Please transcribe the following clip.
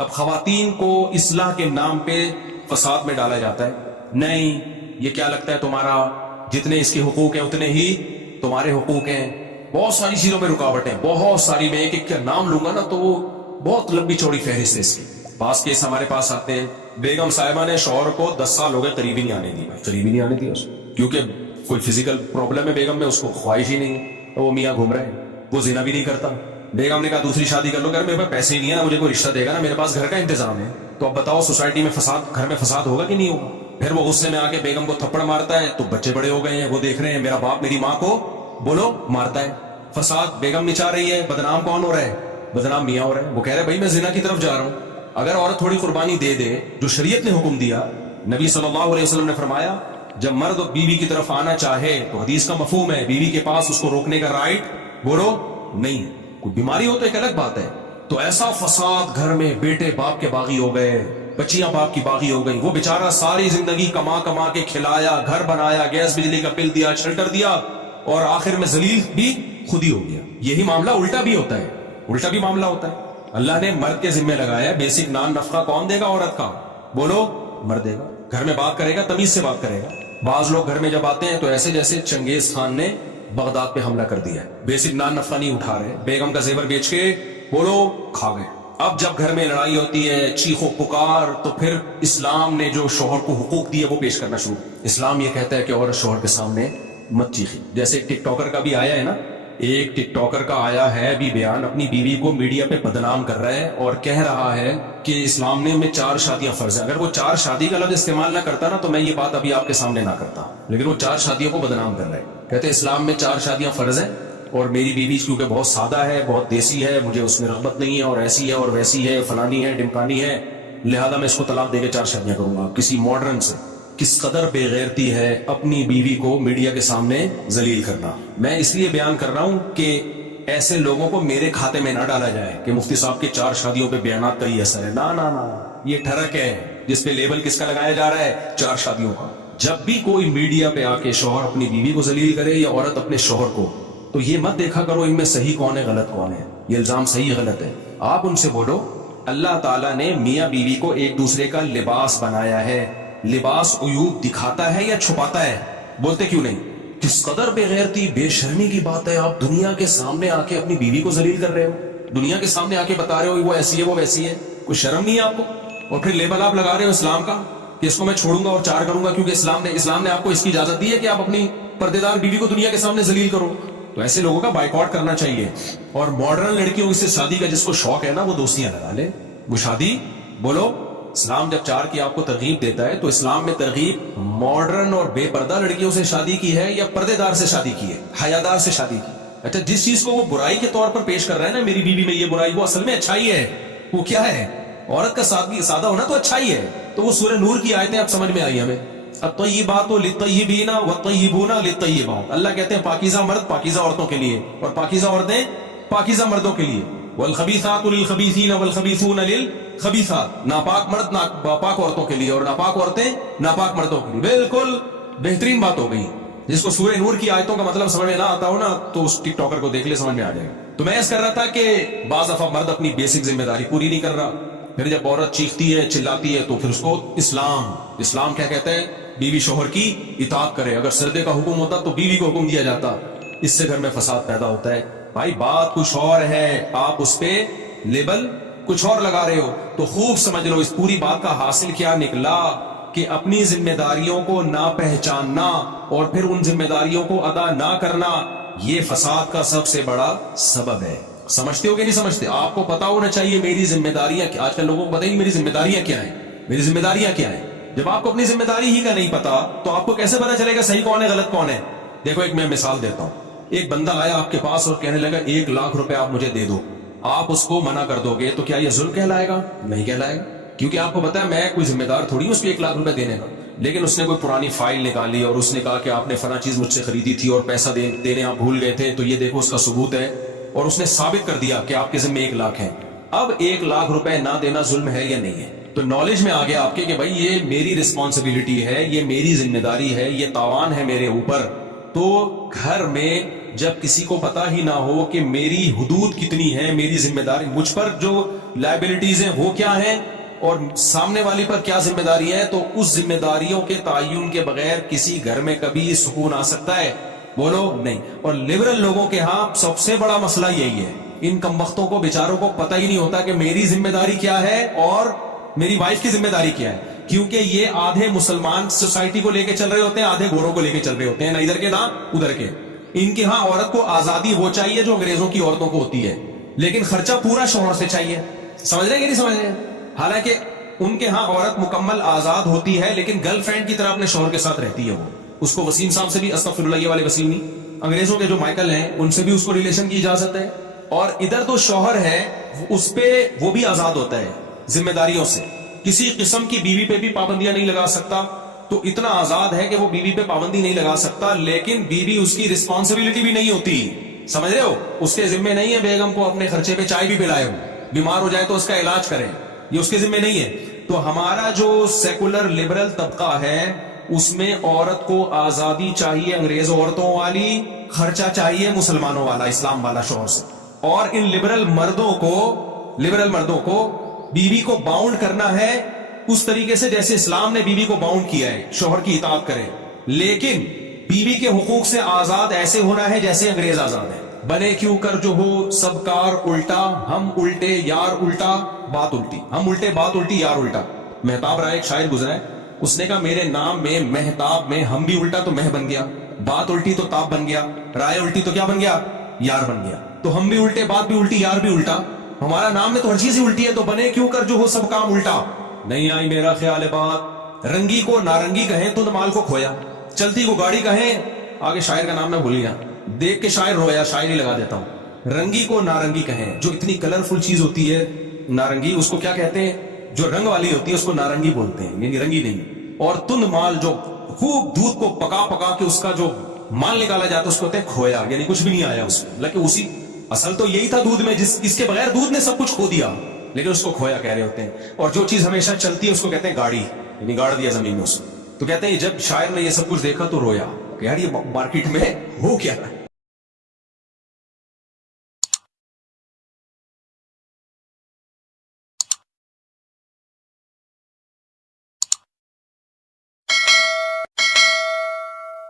اب خواتین کو اصلاح کے نام پہ فساد میں ڈالا جاتا ہے. نہیں، یہ کیا لگتا ہے تمہارا جتنے اس کے حقوق ہیں اتنے ہی تمہارے حقوق ہیں. بہت ساری چیزوں میں رکاوٹیں، بہت ساری. میں ایک ایک کا نام لوں گا نا تو وہ بہت لمبی چوڑی فہرست ہے اس کی. بعض کیس ہمارے پاس آتے ہیں، بیگم صاحبہ نے شوہر کو 10 سال ہو گئے قریب ہی نہیں آنے دی. قریب ہی نہیں آنے دیا اس کو، کیونکہ کوئی فزیکل پرابلم ہے بیگم میں، اس کو خواہش ہی نہیں ہے. وہ میاں گھوم رہے ہیں، وہ زنا بھی نہیں کرتا. بیگم نے کہا دوسری شادی کر لو. میرے پاس پیسے ہی نہیں ہے نا، مجھے کوئی رشتہ دے گا نا، میرے پاس گھر کا انتظام ہے. تو اب بتاؤ سوسائٹی میں فساد، گھر میں فساد ہوگا کہ نہیں ہوگا؟ پھر وہ غصے میں آ کے بیگم کو تھپڑ مارتا ہے. تو بچے بڑے ہو گئے ہیں، وہ دیکھ رہے ہیں میرا باپ میری ماں کو بولو مارتا ہے. فساد بیگم مچا رہی ہے، بدنام کون ہو رہا ہے؟ بدنام میاں ہو رہا ہے. وہ کہہ رہے بھائی میں زنا کی طرف جا رہا ہوں. اگر عورت تھوڑی قربانی دے دے جو شریعت نے حکم دیا، نبی صلی اللہ علیہ وسلم نے فرمایا جب مرد بیوی کی طرف آنا چاہے تو حدیث کا مفہوم ہے بیوی کے پاس اس کو روکنے کا رائٹ بولو نہیں ہے. کوئی بیماری ہو تو ایک الگ بات ہے. تو ایسا فساد گھر میں، بیٹے باپ کے باغی ہو گئے، بچیاں باپ کی باغی ہو گئی. وہ بیچارہ ساری زندگی کما کما کے کھلایا، گھر بنایا، گیس بجلی کا بل دیا، شیلٹر دیا، اور آخر میں ذلیل بھی خود ہی ہو گیا. یہی معاملہ الٹا بھی ہوتا ہے، الٹا بھی معاملہ ہوتا ہے. اللہ نے مرد کے ذمہ لگایا بیسک نان نفقہ کون دے گا عورت کا؟ بولو مرد دے گا. گھر میں بات کرے گا، تمیز سے بات کرے گا. بعض لوگ گھر میں جب آتے ہیں تو ایسے جیسے چنگیز خان نے بغداد پہ حملہ کر دیا ہے. بیسک نان نفقہ نہیں اٹھا رہے، بیگم کا زیور بیچ کے بولو کھا گئے. اب جب گھر میں لڑائی ہوتی ہے، چیخ و پکار، تو پھر اسلام نے جو شوہر کو حقوق دیے وہ پیش کرنا شروع. اسلام یہ کہتا ہے کہ عورت شوہر کے سامنے مت چیخی. جیسے ایک ٹک ٹاکر کا بھی آیا ہے نا، ایک ٹک ٹاکر کا آیا ہے بھی بیان، اپنی بیوی کو میڈیا پہ بدنام کر رہا ہے اور کہہ رہا ہے کہ اسلام نے میں 4 شادیاں فرض ہیں. اگر وہ 4 شادی کا لفظ استعمال نہ کرتا نا تو میں یہ بات ابھی آپ کے سامنے نہ کرتا. لیکن وہ 4 شادیوں کو بدنام کر رہا ہے. کہتے ہیں اسلام میں 4 شادیاں فرض ہیں اور میری بیوی کیونکہ بہت سادہ ہے، بہت دیسی ہے، مجھے اس میں رغبت نہیں ہے، اور ایسی ہے اور ویسی ہے، فلانی ہے، ڈمکانی ہے، لہذا میں اس کو طلاق دے کے 4 شادیاں کروں گا. کسی ماڈرن سے کس قدر بے غیرتی ہے اپنی بیوی کو میڈیا کے سامنے ذلیل کرنا. میں اس لیے بیان کر رہا ہوں کہ ایسے لوگوں کو میرے کھاتے میں نہ ڈالا جائے کہ مفتی صاحب کے 4 شادیوں پہ بیانات کا ہی اثر ہے. نا نا نا، یہ ٹھڑک ہے جس پہ لیبل کس کا لگایا جا رہا ہے؟ 4 شادیوں کا. جب بھی کوئی میڈیا پہ آ کے شوہر اپنی بیوی کو ذلیل کرے یا عورت اپنے شوہر کو، تو یہ مت دیکھا کرو ان میں صحیح کون ہے غلط کون ہے، یہ الزام صحیح غلط ہے. آپ ان سے بولو اللہ تعالیٰ نے میاں بیوی کو ایک دوسرے کا لباس بنایا ہے. لباس عیوب دکھاتا ہے یا چھپاتا ہے؟ بولتے کیوں نہیں؟ کس قدر بے غیرتی، بے شرمی کی بات ہے. آپ دنیا کے سامنے آ کے اپنی بیوی کو ذلیل کر رہے ہو، دنیا کے سامنے آ کے بتا رہے ہو وہ ایسی ہے وہ ویسی ہے. کوئی شرم نہیں ہے آپ کو؟ اور پھر لیبل آپ لگا رہے ہو اسلام کا کہ اس کو میں چھوڑوں گا اور 4 کروں گا کیونکہ اسلام نے آپ کو اس کی اجازت دی ہے کہ آپ اپنی پردے دار بیوی کو دنیا کے سامنے ذلیل کرو. تو ایسے لوگوں کا بائیکاٹ کرنا چاہیے. اور ماڈرن لڑکیوں سے شادی کا جس کو شوق ہے نا وہ دوستیاں لگا لے. وہ شادی بولو اسلام جب 4 کی آپ کو ترغیب دیتا ہے تو اسلام میں ترغیب ماڈرن اور بے پردہ لڑکیوں سے شادی کی ہے یا پردے دار سے شادی کی ہے، حیادار سے شادی کی؟ اچھا جس چیز کو وہ برائی کے طور پر پیش کر رہا ہے نا میری بیوی میں یہ برائی، وہ اصل میں اچھائی ہے. وہ کیا ہے؟ عورت کا سادہ ہونا تو اچھائی ہے. تو وہ سورہ نور کی آیتیں اب سمجھ میں آئی ہمیں. الطیبات للطیبین والطیبون للطیبات. اللہ کہتے ہیں پاکیزہ مرد پاکیزہ عورتوں کے لیے اور پاکیزہ عورتیں پاکیزہ مردوں کے لیے. والخبیثات للخبیثین والخبیثون للخبیثات. ناپاک مرد ناپاک عورتوں کے لیے اور ناپاک عورتیں ناپاک مردوں کے لیے. بالکل بہترین بات ہو گئی. جس کو سورہ نور کی آیتوں کا مطلب سمجھ میں نہ آتا ہو نا تو اس ٹک ٹاکر کو دیکھ لے، سمجھ میں آ جائے گا. تو میں ایسا کر رہا تھا کہ بعض دفعہ مرد اپنی بیسک ذمہ داری پوری نہیں کر رہا. پھر جب عورت چیختی ہے چلاتی ہے تو پھر اس کو اسلام کیا کہتا ہے؟ بیوی شوہر کی اطاعت کرے. اگر سردے کا حکم ہوتا تو بیوی کو حکم دیا جاتا. اس سے گھر میں فساد پیدا ہوتا ہے. بھائی بات کچھ اور ہے، آپ اس پہ لیبل کچھ اور لگا رہے ہو. تو خوب سمجھ لو اس پوری بات کا حاصل کیا نکلا کہ اپنی ذمہ داریوں کو نہ پہچاننا اور پھر ان ذمہ داریوں کو ادا نہ کرنا یہ فساد کا سب سے بڑا سبب ہے. سمجھتے ہو کہ نہیں سمجھتے؟ آپ کو پتا ہونا چاہیے میری ذمہ داریاں کیا. آج کل لوگوں کو بتائیے میری ذمہ داریاں کیا ہیں، میری ذمہ داریاں کیا ہیں. جب آپ کو اپنی ذمہ داری ہی کا نہیں پتا تو آپ کو کیسے پتا چلے گا صحیح کون ہے غلط کون ہے؟ دیکھو ایک میں مثال دیتا ہوں. ایک بندہ آیا آپ کے پاس اور کہنے لگا 1 لاکھ روپے آپ مجھے دے دو. آپ اس کو منع کر دو گے تو کیا یہ ظلم کہلائے گا؟ نہیں کہلائے گا. کیونکہ آپ کو پتا ہے میں کوئی ذمہ دار تھوڑی ہوں اس کو 1 لاکھ روپے دینے کا. لیکن اس نے کوئی پرانی فائل نکالی اور اس نے کہا کہ آپ نے فلاں چیز مجھ سے خریدی تھی اور پیسہ دینے آپ بھول گئے تھے، تو یہ دیکھو اس کا ثبوت ہے. اور اس نے ثابت کر دیا کہ آپ کے ذمہ 1 لاکھ ہے. اب 1 لاکھ روپے نہ دینا ظلم ہے یا نہیں ہے؟ تو نالج میں آ گیا آپ کے کہ بھائی یہ میری رسپانسبلٹی ہے، یہ میری ذمہ داری ہے، یہ تاوان ہے میرے اوپر. تو گھر میں جب کسی کو پتا ہی نہ ہو کہ میری حدود کتنی ہے، میری ذمہ داری، مجھ پر جو لائبلٹیز ہیں وہ کیا ہیں اور سامنے والی پر کیا ذمہ داری ہے. تو اس ذمہ داریوں کے تعین کے بغیر کسی گھر میں کبھی سکون آ سکتا ہے؟ بولو نہیں. اور لبرل لوگوں کے ہاں سب سے بڑا مسئلہ یہی ہے, ان کمبختوں کو بیچاروں کو پتہ ہی نہیں ہوتا کہ میری ذمہ داری کیا ہے اور میری وائف کی ذمہ داری کیا ہے. کیونکہ یہ آدھے مسلمان سوسائٹی کو لے کے چل رہے ہوتے ہیں, آدھے گوروں کو لے کے چل رہے ہوتے ہیں, نہ ادھر کے نہ ادھر کے. ان کے ہاں عورت کو آزادی وہ چاہیے جو انگریزوں کی عورتوں کو ہوتی ہے, لیکن خرچہ پورا شوہر سے چاہیے. سمجھ رہے ہیں کہ نہیں سمجھ رہے ہیں؟ حالانکہ ان کے ہاں عورت مکمل آزاد ہوتی ہے, لیکن گرل فرینڈ کی طرح اپنے شوہر کے ساتھ رہتی ہے. وہ اس کو وسیم صاحب سے بھی, استغفر اللہ, یہ والے وسیم نہیں, انگریزوں کے جو مائیکل ہیں ان سے بھی اس کو ریلیشن کی اجازت ہے. اور ادھر تو شوہر ہے اس پہ وہ بھی آزاد ہوتا ہے ذمہ داریوں سے, کسی قسم کی بیوی پہ بھی پابندیاں نہیں لگا سکتا. تو اتنا آزاد ہے کہ وہ بیوی پہ پابندی نہیں لگا سکتا, لیکن بیوی اس کی رسپانسبلٹی بھی نہیں ہوتی. سمجھ رہے ہو؟ اس کے ذمہ نہیں ہے بیگم کو اپنے خرچے پہ چائے بھی پلائے, ہو بیمار ہو جائے تو اس کا علاج کرے, یہ اس کے ذمہ نہیں ہے. تو ہمارا جو سیکولر لبرل طبقہ ہے اس میں عورت کو آزادی چاہیے انگریز عورتوں والی, خرچہ چاہیے مسلمانوں والا, اسلام والا شوہر سے. اور ان لبرل مردوں کو بیوی کو باؤنڈ کرنا ہے اس طریقے سے جیسے اسلام نے بیوی کو باؤنڈ کیا ہے, شوہر کی اطاعت کرے. لیکن بیوی کے حقوق سے آزاد ایسے ہونا ہے جیسے انگریز آزاد ہے. بنے کیوں کر جو ہو سب کار الٹا, ہم الٹے یار الٹا بات الٹی, ہم الٹے بات الٹی یار الٹا. مہتاب رائے ایک شاعر گزرا ہے, اس نے کہا میرے نام میں مہتاب میں ہم بھی الٹا تو مہ بن گیا, بات الٹی تو تاب بن گیا, رائے الٹی تو کیا بن گیا, یار بن گیا. تو ہم بھی الٹے, بات بھی الٹی, یار بھی الٹا, ہمارا نام میں تو ہر چیز ہی الٹی ہے. تو بنے کیوں کر جو ہو سب کام الٹا. نہیں آئی میرا خیال ہے بات, رنگی کو نارنگی کہیں تو مال کو کھویا, چلتی کو گاڑی کہیں, آگے شاعر کا نام میں بھول گیا, دیکھ کے شاعر رویا, شاعری لگا دیتا ہوں. رنگی کو نارنگی کہیں, جو اتنی کلرفل چیز ہوتی ہے نارنگی, اس کو کیا کہتے ہیں, جو رنگ والی ہوتی ہے اس کو نارنگی بولتے ہیں, یعنی رنگی نہیں. اور تند مال جو خوب دودھ کو پکا پکا کے اس کا جو مال نکالا جاتا ہے اس کو کہتے ہیں کھویا, یعنی کچھ بھی نہیں آیا اس میں, لیکن اسی اصل تو یہی تھا دودھ میں, جس کے بغیر دودھ نے سب کچھ کھو دیا, لیکن اس کو کھویا کہہ رہے ہوتے ہیں. اور جو چیز ہمیشہ چلتی ہے اس کو کہتے ہیں گاڑی, یعنی گاڑ دیا زمین میں اس کو. تو کہتے ہیں جب شاعر نے یہ سب کچھ دیکھا تو رویا کہ یار یہ مارکیٹ میں ہو کیا رہا ہے.